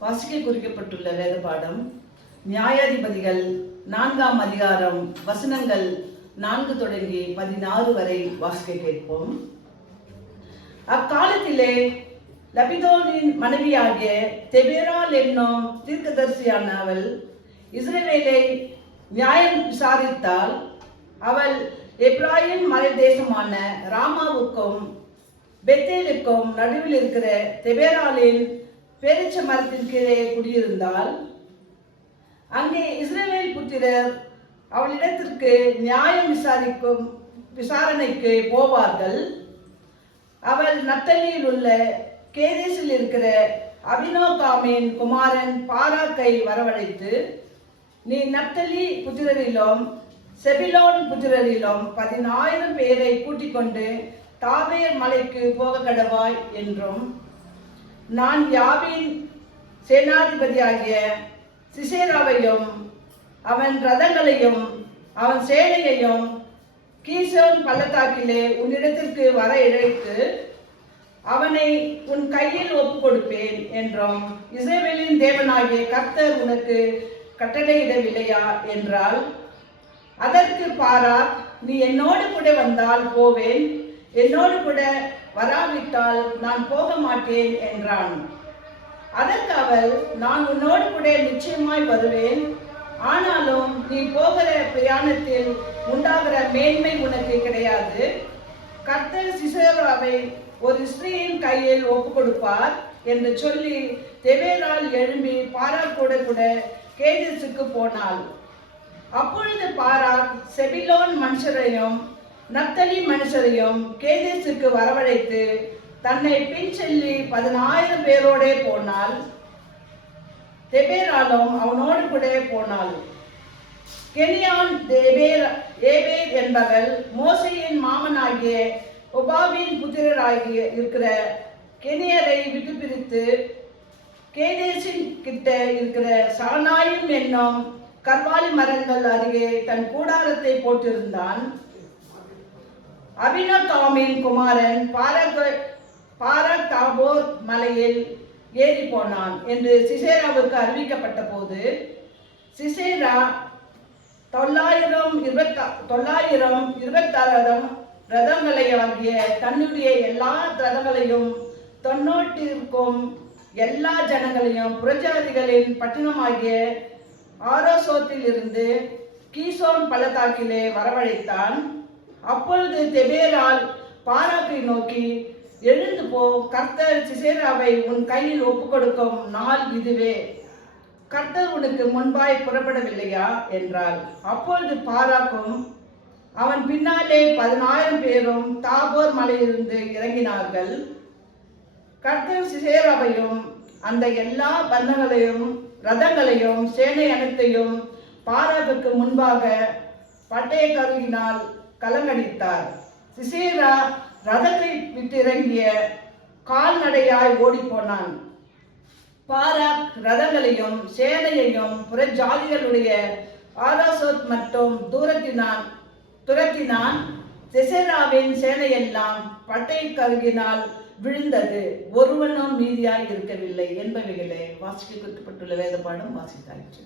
வாசிக்க குறிக்கப்பட்டுள்ள வேத பாடம் நியாயாதிபதிகள் 4ஆம் அதிகாரம் வசனங்கள் 4 தொடங்கி 16 வரை வாசிக்க கேட்போம். அக்காலத்திலே லபிதோனின் மனைவியாகிய தெபேராள் என்னும் தீர்க்கதரிசியானவள் இஸ்ரவேலை நியாயம் விசாரித்தால். அவள் எப்ராயிம் மலை தேசமான ராமாவுக்கும் பெத்தேலுக்கும் நடுவில் இருக்கிற தெபேராளின் பேரிச்ச மரத்தின் கீழே குடியிருந்தாள். அங்கே இஸ்ரவேல் புத்திரர் அவளிடத்திற்கு நியாயம் விசாரணைக்கு போவார்கள். அவள் நப்தலியில் உள்ள கேதேசில் இருக்கிற அபினோகாமின் குமாரன் பாராக்கை வரவழைத்து, நீ நப்தலி புத்திரரிலும் செபிலோன் புத்திரரிலும் 10,000 பேரை கூட்டிக் கொண்டு தாபேர் மலைக்கு போக கடவாய் என்றும், நான் யாபின் சேனாதிபதியாகிய சிசேராவையும் அவன் ரதங்களையும் அவன் சேனையையும் கீசோன் பள்ளத்தாக்கிலே உன்னிடத்திற்கு வர இழைத்து அவனை உன் கையில் ஒப்புக் கொடுப்பேன் என்றும் இஸ்ரவேலின் தேவனாகிய கர்த்தர் உனக்கு கட்டளையிடவில்லையா என்றாள். அதற்கு பாராக், நீ என்னோடு கூட வந்தால் போவேன், என்னோடு கூட வராவிட்டால் நான் போக மாட்டேன் என்றான். அதற்கு அவள், நான் உன்னோடு கூட நிச்சயமாய் வருவேன், ஆனாலும் நீ போகிற பிரயாணத்தில் உண்டாகிற மேன்மை உனக்கு கிடையாது. கர்த்தர் சிசேராவை ஒரு ஸ்திரீயின் கையில் ஒப்புக் கொடுப்பார் என்று சொல்லி தெபேராள் எழும்பி பாராக்கோட கூட கேதேசுக்கு போனாள். அப்பொழுது பாராக் செபிலோன் மனுஷரையும் நப்தலி மனுஷரையும் கேதேசுக்கு வரவழைத்து தன்னை பின் செல்லி 10,000 பேரோடே போனாள். தெபேராலும் அவனோடு கூட போனாள். கெனியான் ஏபேர் என்பவள் மோசையின் மாமனாகிய ஒபாபின் புத்திரராகிய இருக்கிற கெனியரை விட்டு பிரித்து கேதேசின் கிட்ட இருக்கிற சானாயும் என்னும் கர்வாலி மரங்கள் அருகே தன் கூடாரத்தை போட்டிருந்தான். அபினோகாமின் குமாரன் பாராக் தாபோர் மலையில் ஏறி போனான் என்று சிசேராவுக்கு அறிவிக்கப்பட்ட போது, சிசேரா 926 ரதங்களையாகிய தன்னுடைய எல்லா ரதங்களையும் தொன்னோட்டிற்கும் எல்லா ஜனங்களையும் புறஜாதிகளின் பட்டணமாகிய ஆரோசோத்தில் இருந்து கீசோன் பள்ளத்தாக்கிலே வரவழைத்தான். அப்பொழுது தெபேராள் பாராக்கை நோக்கி, எழுந்து போ, கர்த்தர் சிசேராவை உன் கையில் ஒப்புக் கொடுக்கும் நாள் இதுவே, கர்த்தர் உனக்கு முன்பாய் புறப்படவில்லையா என்றாள். அப்பொழுது பாராக்கும் அவன் பின்னாலே 10,000 பேரும் தாபோர் மலையிலிருந்து இறங்கினார்கள். கர்த்தர் சிசேராவையும் அந்த எல்லா பந்தங்களையும் ரதங்களையும் சேனை அனைத்தையும் பாராக்குக்கு முன்பாக பட்டய கருவினால் கலங்கடித்தார். சிசேரா ரதத்தை விட்டு இறங்கிய கால்நடையாய் ஓடிப்போனான். பாராக் ரதங்களையும் சேனையையும் புறஜாதிகளுடைய ஆரோசோத் மட்டும் துரத்தினான். சிசேராவின் சேனையெல்லாம் பட்டை கருகினால் விழுந்தது, ஒருவனும் மீதியாய் இருக்கவில்லை என்பவைகளே வாசிக்க குறிக்கப்பட்டுள்ள வேத பாடம் வாசித்தாயிற்று.